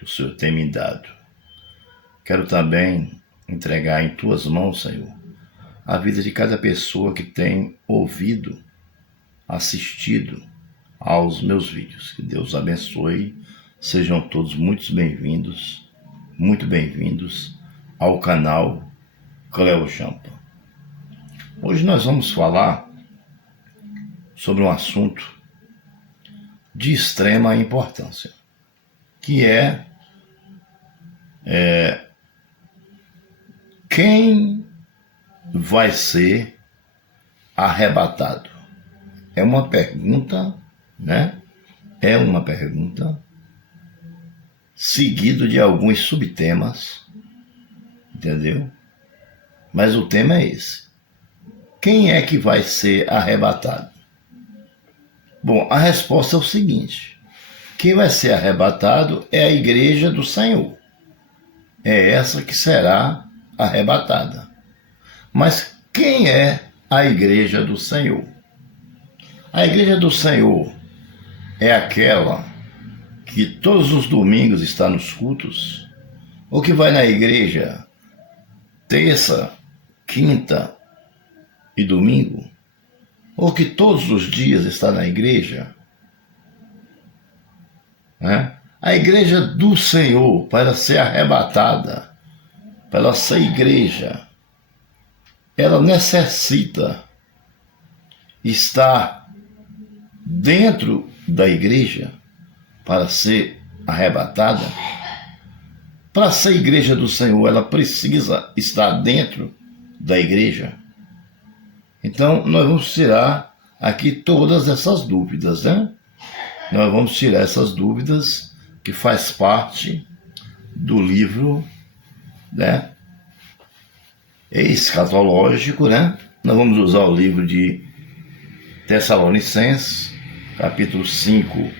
que o Senhor tem me dado. Quero também entregar em tuas mãos, Senhor, a vida de cada pessoa que tem ouvido, assistido aos meus vídeos. Que Deus abençoe. Sejam todos muito bem-vindos ao canal Cleo Champa. Hoje nós vamos falar sobre um assunto de extrema importância, que é quem vai ser arrebatado. É uma pergunta, né? É uma pergunta seguido de alguns subtemas, entendeu? Mas o tema é esse. Quem é que vai ser arrebatado? Bom, a resposta é o seguinte: quem vai ser arrebatado é a igreja do Senhor. É essa que será arrebatada. Mas quem é a igreja do Senhor? A igreja do Senhor é aquela que todos os domingos está nos cultos, ou que vai na igreja terça, quinta e domingo, ou que todos os dias está na igreja, né? A igreja do Senhor, para ser arrebatada, para ela ser igreja, ela necessita estar dentro da igreja para ser arrebatada. Para ser igreja do Senhor, ela precisa estar dentro da igreja. Então, nós vamos tirar aqui todas essas dúvidas, né? Nós vamos tirar essas dúvidas que faz parte do livro, né, escatológico, né? Nós vamos usar o livro de Tessalonicenses, capítulo 5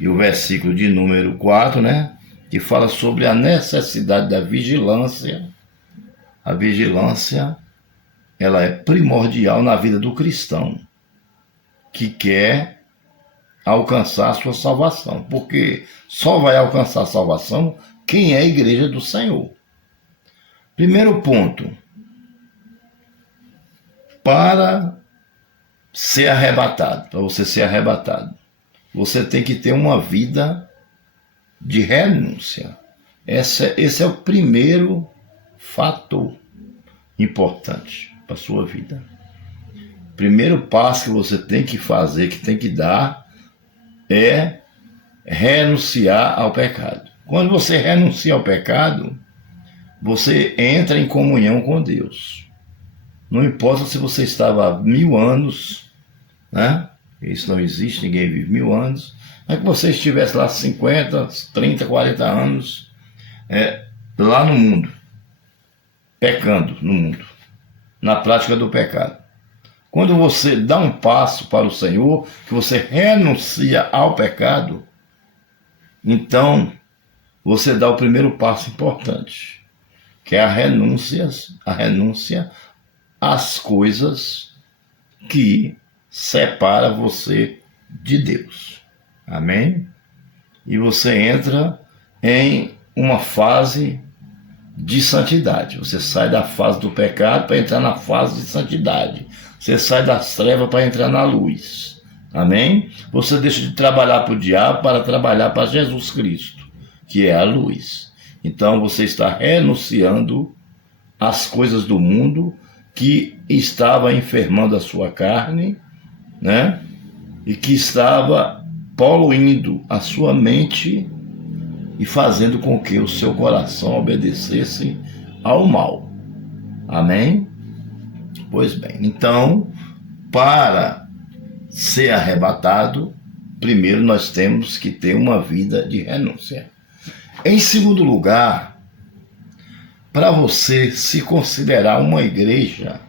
e o versículo de número 4, né? Que fala sobre a necessidade da vigilância. A vigilância, ela é primordial na vida do cristão que quer alcançar a sua salvação, porque só vai alcançar a salvação quem é a igreja do Senhor. Primeiro ponto: para ser arrebatado, para você ser arrebatado, você tem que ter uma vida de renúncia. Esse é o primeiro fator importante para a sua vida. Primeiro passo que você tem que fazer, que tem que dar, é renunciar ao pecado. Quando você renuncia ao pecado, você entra em comunhão com Deus. Não importa se você estava há 1000 anos, né? Isso não existe, ninguém vive 1000 anos. Mas que você estivesse lá 50, 30, 40 anos, lá no mundo, pecando no mundo, na prática do pecado. Quando você dá um passo para o Senhor, que você renuncia ao pecado, então você dá o primeiro passo importante, que é a renúncia às coisas que separam você de Deus. Amém? E você entra em uma fase de santidade. Você sai da fase do pecado para entrar na fase de santidade. Você sai das trevas para entrar na luz. Amém? Você deixa de trabalhar para o diabo para trabalhar para Jesus Cristo, que é a luz. Então você está renunciando às coisas do mundo que estava enfermando a sua carne, né? E que estava poluindo a sua mente e fazendo com que o seu coração obedecesse ao mal. Amém? Pois bem, então, para ser arrebatado, primeiro nós temos que ter uma vida de renúncia. Em segundo lugar, para você se considerar uma igreja,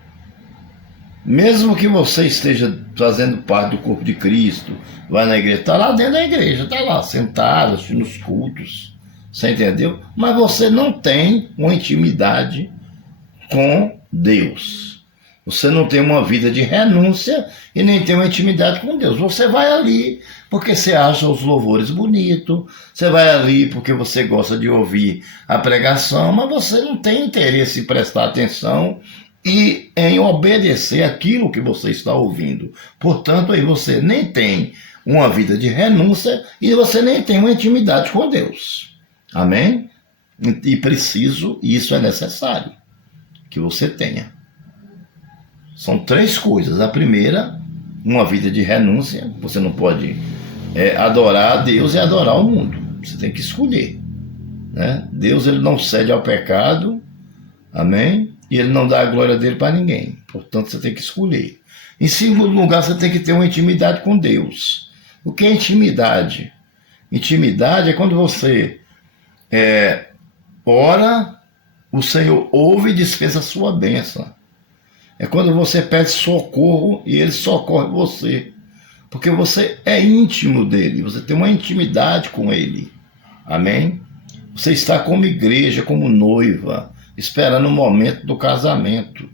mesmo que você esteja fazendo parte do corpo de Cristo, vai na igreja, está lá dentro da igreja, está lá sentado, assistindo os cultos, você entendeu? Mas você não tem uma intimidade com Deus. Você não tem uma vida de renúncia e nem tem uma intimidade com Deus. Você vai ali porque você acha os louvores bonitos, você vai ali porque você gosta de ouvir a pregação, mas você não tem interesse em prestar atenção e em obedecer aquilo que você está ouvindo. Portanto, aí você nem tem uma vida de renúncia e você nem tem uma intimidade com Deus. Amém? E isso é necessário que você tenha. São 3 coisas. A primeira, uma vida de renúncia. Você não pode adorar a Deus e adorar o mundo. Você tem que escolher. Né? Deus, ele não cede ao pecado, amém? E ele não dá a glória dele para ninguém. Portanto, você tem que escolher. Em segundo lugar, você tem que ter uma intimidade com Deus. O que é intimidade? Intimidade é quando você ora, o Senhor ouve e dispensa a sua bênção. É quando você pede socorro e ele socorre você. Porque você é íntimo dele, você tem uma intimidade com ele. Amém? Você está como igreja, como noiva, esperando o momento do casamento,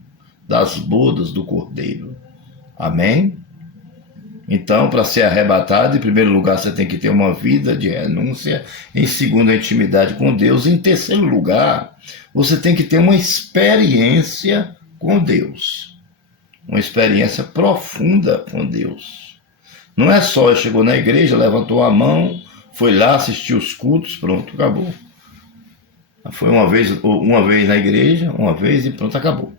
das bodas do Cordeiro. Amém? Então, para ser arrebatado, em primeiro lugar, você tem que ter uma vida de renúncia. Em segundo, a intimidade com Deus. Em terceiro lugar, você tem que ter uma experiência com Deus. Uma experiência profunda com Deus. Não é só, chegou na igreja, levantou a mão, foi lá, assistiu os cultos, pronto, acabou. Foi uma vez na igreja, uma vez e pronto, acabou.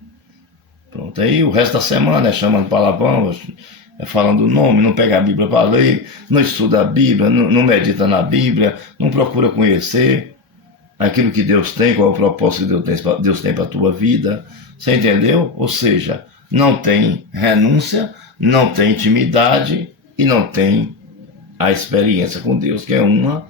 Pronto, aí o resto da semana é chamando palavrão, falando o nome, não pega a Bíblia para ler, não estuda a Bíblia, não medita na Bíblia, não procura conhecer aquilo que Deus tem, qual é o propósito que Deus tem para a tua vida. Você entendeu? Ou seja, não tem renúncia, não tem intimidade e não tem a experiência com Deus, que é um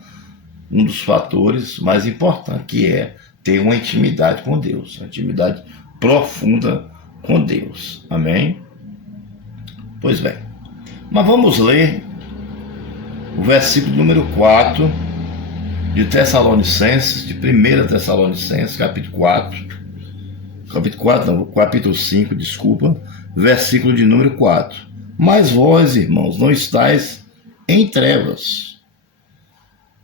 dos fatores mais importantes, que é ter uma intimidade com Deus, uma intimidade profunda com Deus. Amém? Pois bem, mas vamos ler o versículo número 4 de Tessalonicenses, de 1 Tessalonicenses, capítulo 5, desculpa, versículo de número 4. Mas vós, irmãos, não estáis em trevas,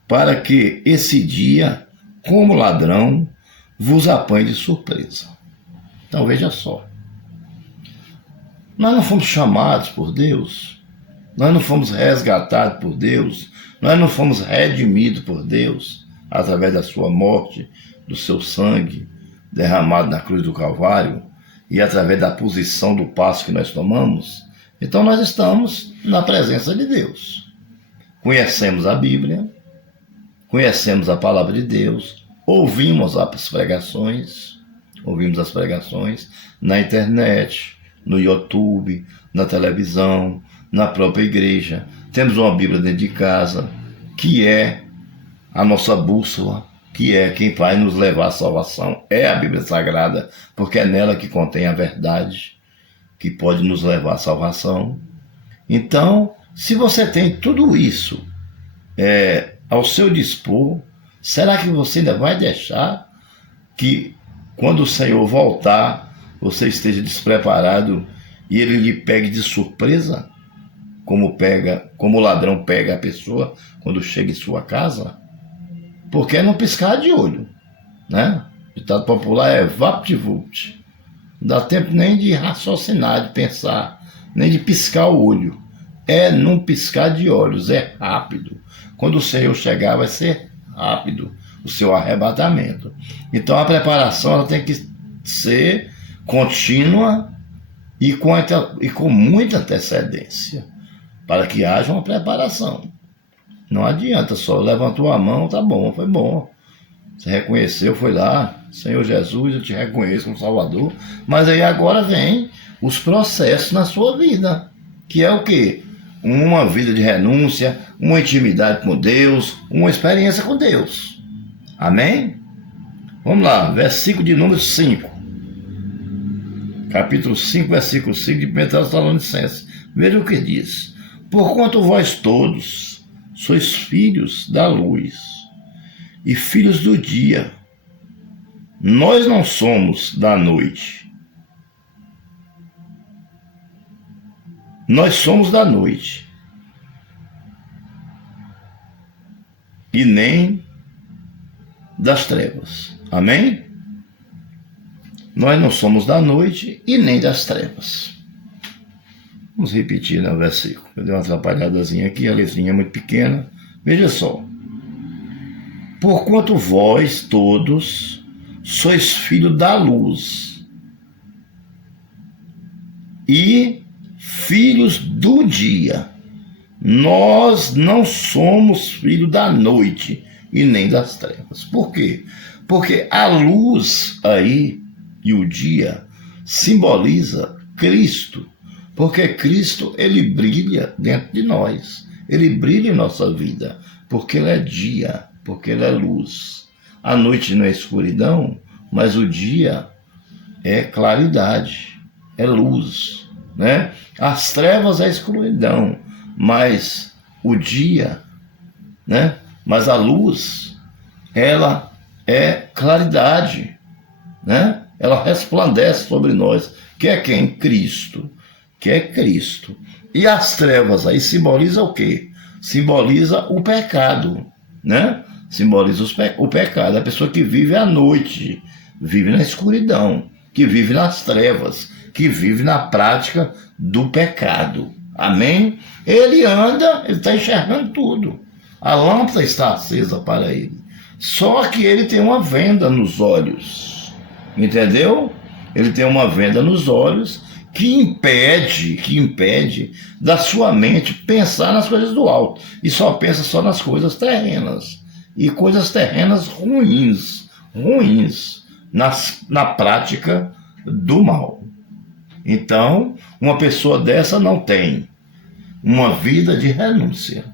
para que esse dia, como ladrão, vos apanhe de surpresa. Então veja só. Nós não fomos chamados por Deus, nós não fomos resgatados por Deus, nós não fomos redimidos por Deus através da sua morte, do seu sangue derramado na cruz do Calvário e através da posição do passo que nós tomamos. Então nós estamos na presença de Deus. Conhecemos a Bíblia, conhecemos a palavra de Deus, ouvimos as pregações na internet, no YouTube, na televisão, na própria igreja. Temos uma Bíblia dentro de casa, que é a nossa bússola, que é quem vai nos levar à salvação. É a Bíblia Sagrada, porque é nela que contém a verdade, que pode nos levar à salvação. Então, se você tem tudo isso ao seu dispor, será que você ainda vai deixar que, quando o Senhor voltar, você esteja despreparado e ele lhe pegue de surpresa, como o ladrão pega a pessoa quando chega em sua casa? Porque é não piscar de olho, né? O ditado popular é vapt-vupt. Não dá tempo nem de raciocinar, de pensar, nem de piscar o olho. É não piscar de olhos, é rápido. Quando o Senhor chegar, vai ser rápido o seu arrebatamento. Então a preparação ela tem que ser contínua e com muita antecedência, para que haja uma preparação. Não adianta só levantou a mão, tá bom, foi bom. Você reconheceu, foi lá, Senhor Jesus, eu te reconheço como Salvador. Mas aí agora vem os processos na sua vida, que é o quê? Uma vida de renúncia, uma intimidade com Deus, uma experiência com Deus. Amém? Vamos lá, versículo de número 5. Capítulo 5, versículo 5 de 1 Tessalonicenses. Veja o que diz. Porquanto vós todos sois filhos da luz e filhos do dia. Nós não somos da noite, nós somos da noite e nem das trevas. Amém? Nós não somos da noite e nem das trevas. Vamos repetir no versículo. Eu dei uma atrapalhadazinha aqui, a letrinha é muito pequena. Veja só. Porquanto vós todos sois filhos da luz e filhos do dia. Nós não somos filhos da noite e nem das trevas. Por quê? Porque a luz aí e o dia simboliza Cristo. Porque Cristo, ele brilha dentro de nós. Ele brilha em nossa vida. Porque ele é dia, porque ele é luz. A noite não é escuridão, mas o dia é claridade, é luz, né? As trevas é escuridão, mas o dia, né? Mas a luz, ela é claridade, né? Ela resplandece sobre nós, que é quem? Cristo, que é Cristo. E as trevas aí simboliza o quê? Simboliza o pecado, né? Simboliza o pecado, a pessoa que vive à noite, vive na escuridão, que vive nas trevas, que vive na prática do pecado. Amém? Ele anda, ele está enxergando tudo. A lâmpada está acesa para ele. Só que ele tem uma venda nos olhos. Entendeu? Ele tem uma venda nos olhos que impede da sua mente pensar nas coisas do alto. E só pensa só nas coisas terrenas. E coisas terrenas ruins na prática do mal. Então, uma pessoa dessa não tem uma vida de renúncia,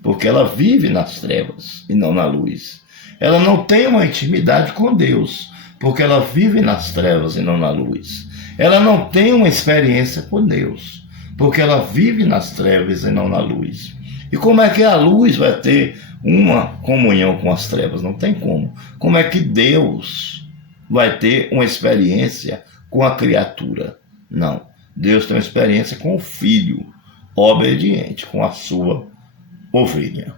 porque ela vive nas trevas e não na luz. Ela não tem uma intimidade com Deus, porque ela vive nas trevas e não na luz. Ela não tem uma experiência com Deus, porque ela vive nas trevas e não na luz. E como é que a luz vai ter uma comunhão com as trevas? Não tem como. Como é que Deus vai ter uma experiência com a criatura? Não. Deus tem uma experiência com o filho obediente, com a sua ovelha.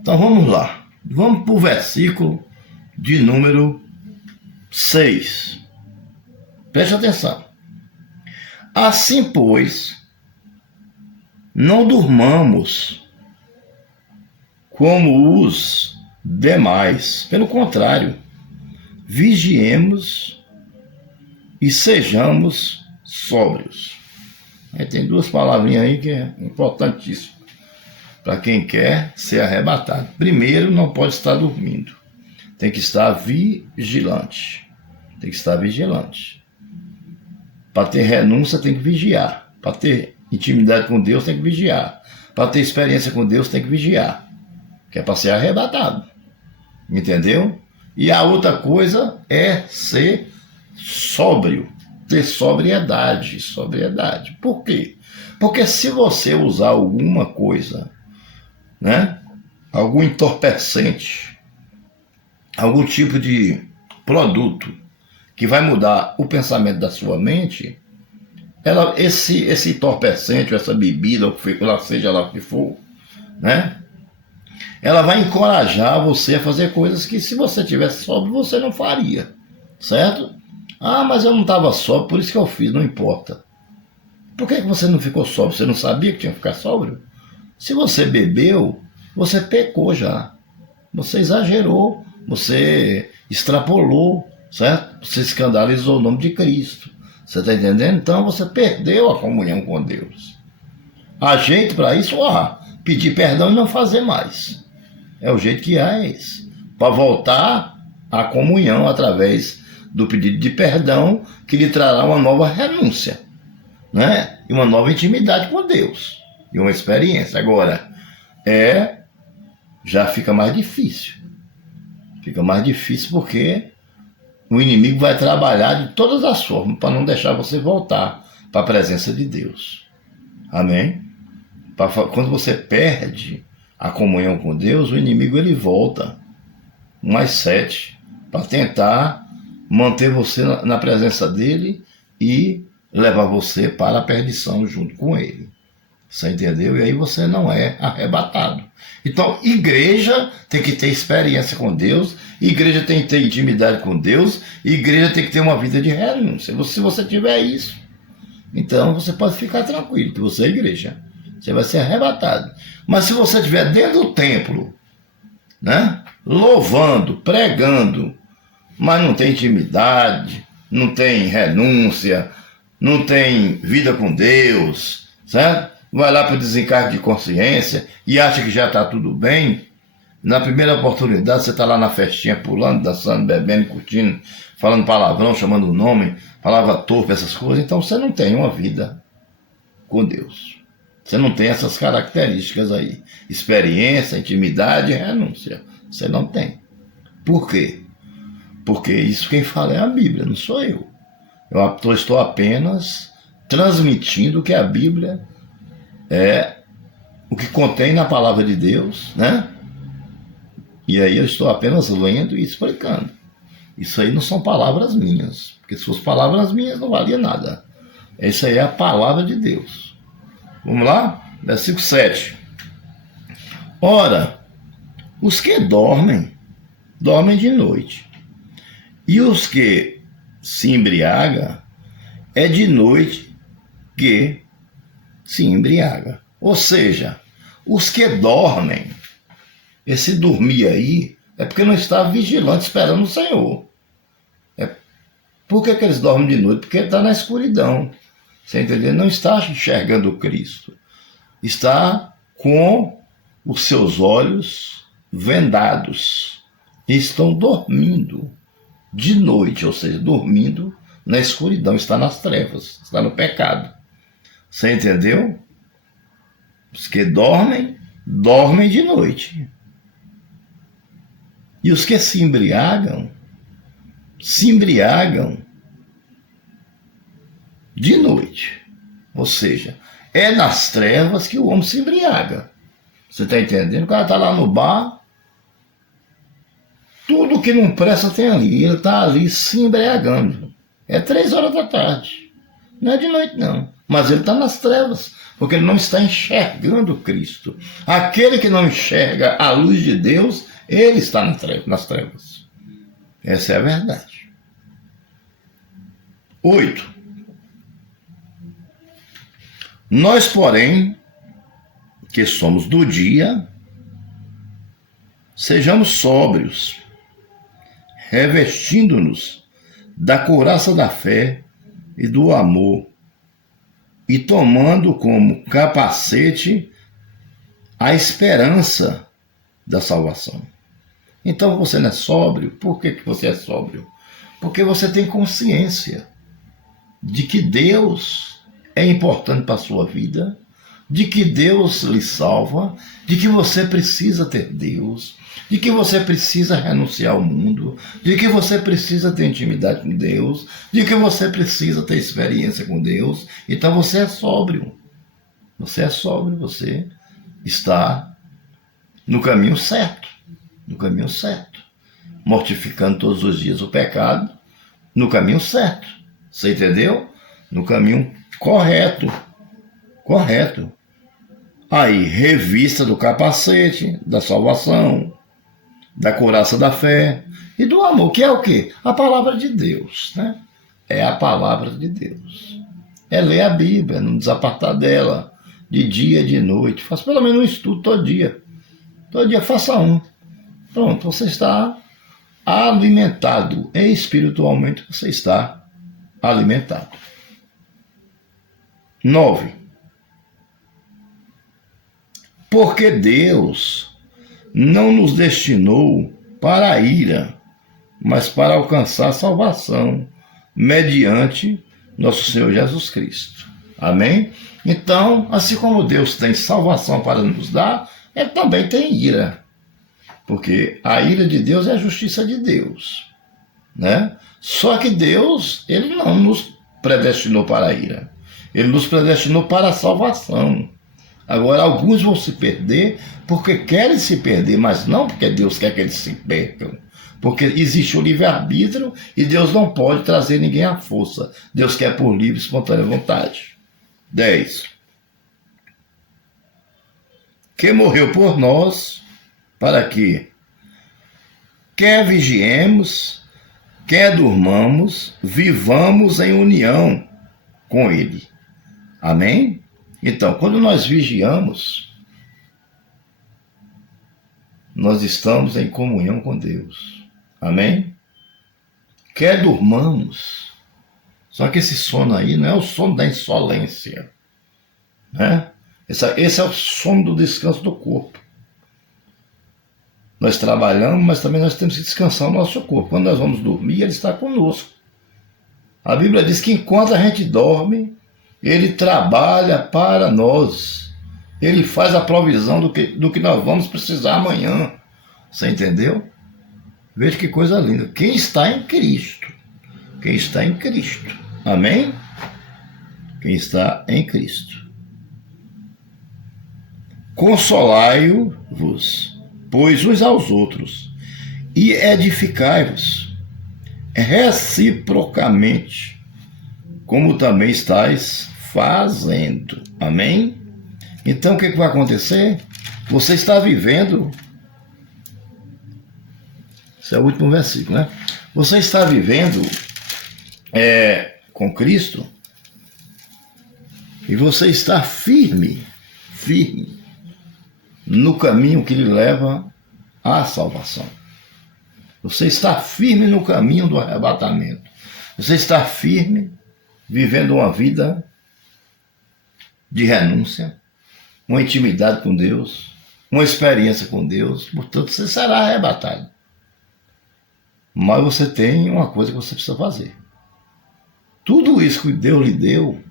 Então vamos lá. Vamos para o versículo de número 6. Preste atenção. Assim, pois, não durmamos como os demais. Pelo contrário, vigiemos e sejamos sóbrios. Aí tem duas palavrinhas aí que é importantíssimo para quem quer ser arrebatado. Primeiro, não pode estar dormindo. Tem que estar vigilante. Tem que estar vigilante. Para ter renúncia, tem que vigiar. Para ter intimidade com Deus, tem que vigiar. Para ter experiência com Deus, tem que vigiar. Que é para ser arrebatado. Entendeu? E a outra coisa é ser sóbrio. Ter sobriedade. Sobriedade. Por quê? Porque se você usar alguma coisa, né? Algum entorpecente, algum tipo de produto que vai mudar o pensamento da sua mente, esse entorpecente, essa bebida, seja lá o que for, né? Ela vai encorajar você a fazer coisas que, se você tivesse sóbrio, você não faria, certo? Ah, mas eu não estava sóbrio, por isso que eu fiz, não importa. Por que você não ficou sóbrio? Você não sabia que tinha que ficar sóbrio? Se você bebeu, você pecou já. Você exagerou, você extrapolou, certo? Você escandalizou o nome de Cristo. Você está entendendo? Então você perdeu a comunhão com Deus. Há jeito para isso? Pedir perdão e não fazer mais. É o jeito que há, é esse. Para voltar à comunhão através do pedido de perdão, que lhe trará uma nova renúncia, né? E uma nova intimidade com Deus. E uma experiência. Agora, já fica mais difícil. Fica mais difícil porque o inimigo vai trabalhar de todas as formas para não deixar você voltar para a presença de Deus. Amém? Quando você perde a comunhão com Deus, o inimigo ele volta mais 7 para tentar manter você na presença dele e levar você para a perdição junto com ele. Você entendeu? E aí você não é arrebatado. Então, igreja tem que ter experiência com Deus, igreja tem que ter intimidade com Deus, igreja tem que ter uma vida de renúncia. Se você tiver isso, então você pode ficar tranquilo, que você é igreja. Você vai ser arrebatado. Mas se você estiver dentro do templo, né, louvando, pregando, mas não tem intimidade, não tem renúncia, não tem vida com Deus, certo? Vai lá para o desencargo de consciência e acha que já está tudo bem. Na primeira oportunidade você está lá na festinha pulando, dançando, bebendo, curtindo, falando palavrão, chamando o nome, palavra torpe, essas coisas. Então você não tem uma vida com Deus. Você não tem essas características aí. Experiência, intimidade e renúncia. Você não tem. Por quê? Porque isso quem fala é a Bíblia, não sou eu. Eu estou apenas transmitindo o que a Bíblia é, o que contém na palavra de Deus, né? E aí eu estou apenas lendo e explicando. Isso aí não são palavras minhas, porque se fossem palavras minhas não valia nada. Essa aí é a palavra de Deus. Vamos lá? Versículo 7. Ora, os que dormem, dormem de noite. E os que se embriagam, é de noite que se embriaga. Ou seja, os que dormem, esse dormir aí, é porque não está vigilante esperando o Senhor. Por que eles dormem de noite? Porque está na escuridão. Você entendeu? Não está enxergando o Cristo. Está com os seus olhos vendados. E estão dormindo de noite, ou seja, dormindo na escuridão, está nas trevas, está no pecado. Você entendeu? Os que dormem, dormem de noite. E os que se embriagam de noite. Ou seja, é nas trevas que o homem se embriaga. Você está entendendo? O cara está lá no bar, tudo que não presta tem ali. Ele está ali se embriagando. É 3 horas da tarde. Não é de noite, não. Mas ele está nas trevas, porque ele não está enxergando Cristo. Aquele que não enxerga a luz de Deus, ele está nas trevas. Essa é a verdade. 8. Nós, porém, que somos do dia, sejamos sóbrios, revestindo-nos da couraça da fé e do amor, e tomando como capacete a esperança da salvação. Então você não é sóbrio. Por que você é sóbrio? Porque você tem consciência de que Deus é importante para a sua vida, de que Deus lhe salva, de que você precisa ter Deus, de que você precisa renunciar ao mundo, de que você precisa ter intimidade com Deus, de que você precisa ter experiência com Deus. Então você é sóbrio. Você é sóbrio, você está no caminho certo. No caminho certo. Mortificando todos os dias o pecado, no caminho certo. Você entendeu? No caminho correto. Correto. Aí, revista do capacete, da salvação, da couraça da fé e do amor, que é o quê? A palavra de Deus, né? É a palavra de Deus. É ler a Bíblia, não desapartar dela, de dia e de noite. Faça pelo menos um estudo todo dia. Todo dia faça um. Pronto, você está alimentado. E espiritualmente você está alimentado. 9. Porque Deus não nos destinou para a ira, mas para alcançar a salvação, mediante nosso Senhor Jesus Cristo. Amém? Então, assim como Deus tem salvação para nos dar, Ele também tem ira. Porque a ira de Deus é a justiça de Deus, né? Só que Deus, Ele não nos predestinou para a ira. Ele nos predestinou para a salvação. Agora, alguns vão se perder porque querem se perder, mas não porque Deus quer que eles se percam. Porque existe o livre-arbítrio e Deus não pode trazer ninguém à força. Deus quer por livre e espontânea vontade. 10. Que morreu por nós, para que, quer vigiemos, quer durmamos, vivamos em união com Ele. Amém? Então, quando nós vigiamos, nós estamos em comunhão com Deus. Amém? Quer durmamos. Só que esse sono aí não é o sono da insolência, né? Esse é o sono do descanso do corpo. Nós trabalhamos, mas também nós temos que descansar o nosso corpo. Quando nós vamos dormir, Ele está conosco. A Bíblia diz que enquanto a gente dorme, Ele trabalha para nós. Ele faz a provisão do que nós vamos precisar amanhã. Você entendeu? Veja que coisa linda. Quem está em Cristo. Quem está em Cristo. Amém? Quem está em Cristo. Consolai-vos, pois uns aos outros, e edificai-vos reciprocamente, como também estáis fazendo. Amém? Então o que vai acontecer? Você está vivendo, esse é o último versículo, né? Você está vivendo com Cristo e você está firme no caminho que lhe leva à salvação. Você está firme no caminho do arrebatamento. Você está firme vivendo uma vida de renúncia, uma intimidade com Deus, uma experiência com Deus. Portanto, você será arrebatado. Mas você tem uma coisa que você precisa fazer. Tudo isso que Deus lhe deu,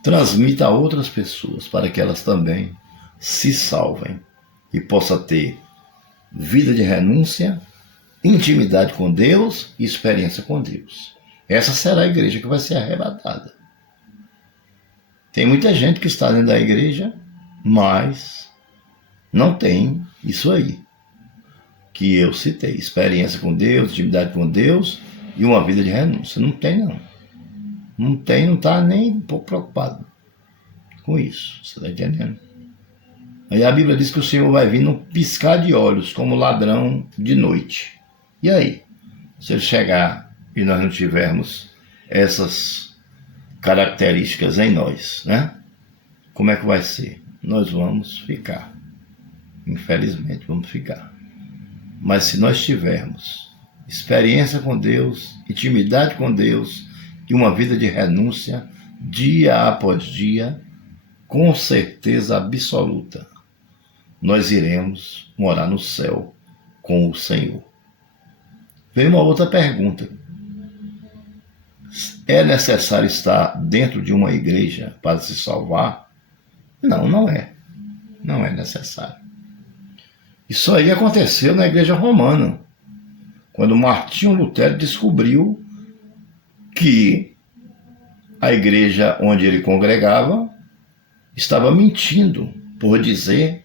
transmita a outras pessoas para que elas também se salvem e possam ter vida de renúncia, intimidade com Deus e experiência com Deus. Essa será a igreja que vai ser arrebatada. Tem muita gente que está dentro da igreja, mas não tem isso aí que eu citei: experiência com Deus, intimidade com Deus e uma vida de renúncia. Não tem, não. Não tem, não está nem um pouco preocupado com isso. Você está entendendo? Aí a Bíblia diz que o Senhor vai vir num piscar de olhos, como ladrão de noite. E aí? Se Ele chegar e nós não tivermos essas características em nós, né? Como é que vai ser? Nós vamos ficar. Infelizmente, vamos ficar. Mas se nós tivermos experiência com Deus, intimidade com Deus e uma vida de renúncia, dia após dia, com certeza absoluta, nós iremos morar no céu com o Senhor. Veio uma outra pergunta. É necessário estar dentro de uma igreja para se salvar? Não, não é. Não é necessário. Isso aí aconteceu na igreja romana, quando Martinho Lutero descobriu que a igreja onde ele congregava estava mentindo por dizer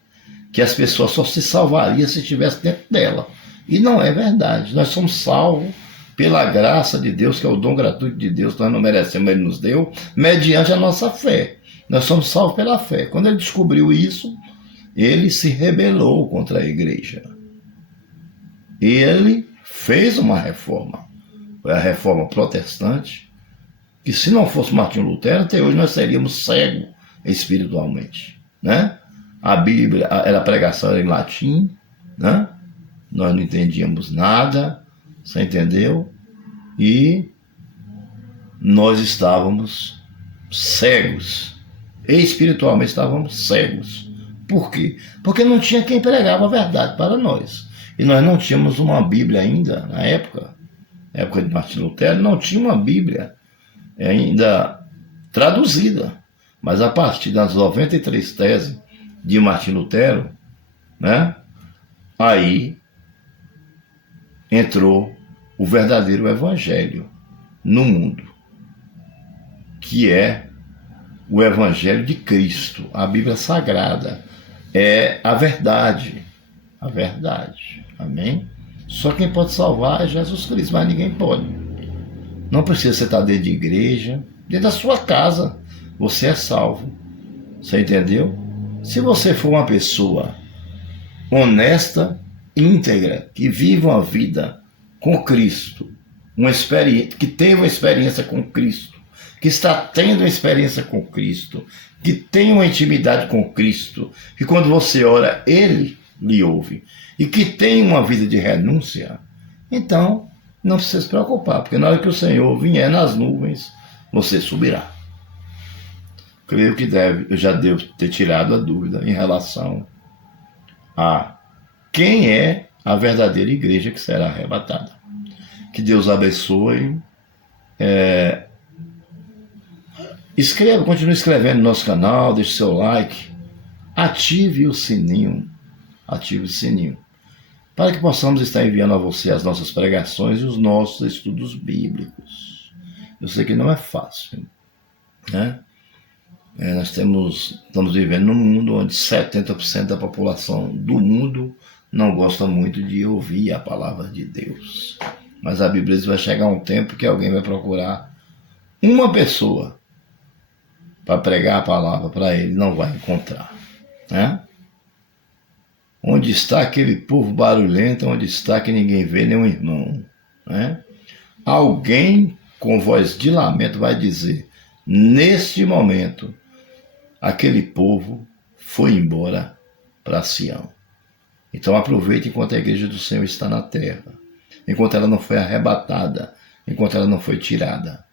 que as pessoas só se salvariam se estivesse dentro dela. E não é verdade. Nós somos salvos pela graça de Deus, que é o dom gratuito de Deus, nós não merecemos, Ele nos deu, mediante a nossa fé. Nós somos salvos pela fé. Quando ele descobriu isso, ele se rebelou contra a igreja. E ele fez uma reforma. Foi a reforma protestante, que se não fosse Martinho Lutero, até hoje nós seríamos cegos espiritualmente, né? A Bíblia, a pregação era em latim, né? Nós não entendíamos nada, você entendeu? E nós estávamos cegos, espiritualmente estávamos cegos. Por quê? Porque não tinha quem pregava a verdade para nós. E nós não tínhamos uma Bíblia ainda, na época de Martinho Lutero, não tinha uma Bíblia ainda traduzida. Mas a partir das 93 teses de Martinho Lutero, né, aí entrou o verdadeiro evangelho no mundo, que é o evangelho de Cristo. A Bíblia Sagrada é a verdade, amém? Só quem pode salvar é Jesus Cristo, mas ninguém pode. Não precisa você estar dentro de igreja, dentro da sua casa, você é salvo. Você entendeu? Se você for uma pessoa honesta, íntegra, que vive uma vida com Cristo, que tem uma experiência com Cristo, que está tendo uma experiência com Cristo, que tem uma intimidade com Cristo, que quando você ora, Ele lhe ouve, e que tem uma vida de renúncia, então não precisa se preocupar, porque na hora que o Senhor vier nas nuvens, você subirá. Creio que eu já devo ter tirado a dúvida em relação a quem é a verdadeira igreja que será arrebatada. Que Deus abençoe. Escreva, continue escrevendo no nosso canal, deixe seu like, ative o sininho, para que possamos estar enviando a você as nossas pregações e os nossos estudos bíblicos. Eu sei que não é fácil, né? Nós estamos vivendo num mundo onde 70% da população do mundo não gosta muito de ouvir a palavra de Deus. Mas a Bíblia diz que vai chegar um tempo que alguém vai procurar uma pessoa para pregar a palavra para ele, não vai encontrar, né? Onde está aquele povo barulhento, onde está que ninguém vê nenhum irmão, né? Alguém com voz de lamento vai dizer, neste momento, aquele povo foi embora para Sião. Então aproveite enquanto a igreja do Senhor está na terra, enquanto ela não foi arrebatada, enquanto ela não foi tirada,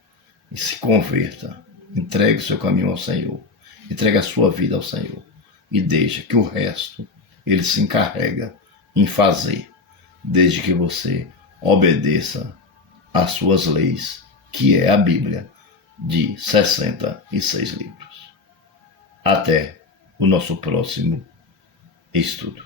e se converta, entregue o seu caminho ao Senhor, entregue a sua vida ao Senhor, e deixa que o resto Ele se encarrega em fazer, desde que você obedeça às suas leis, que é a Bíblia de 66 livros. Até o nosso próximo estudo.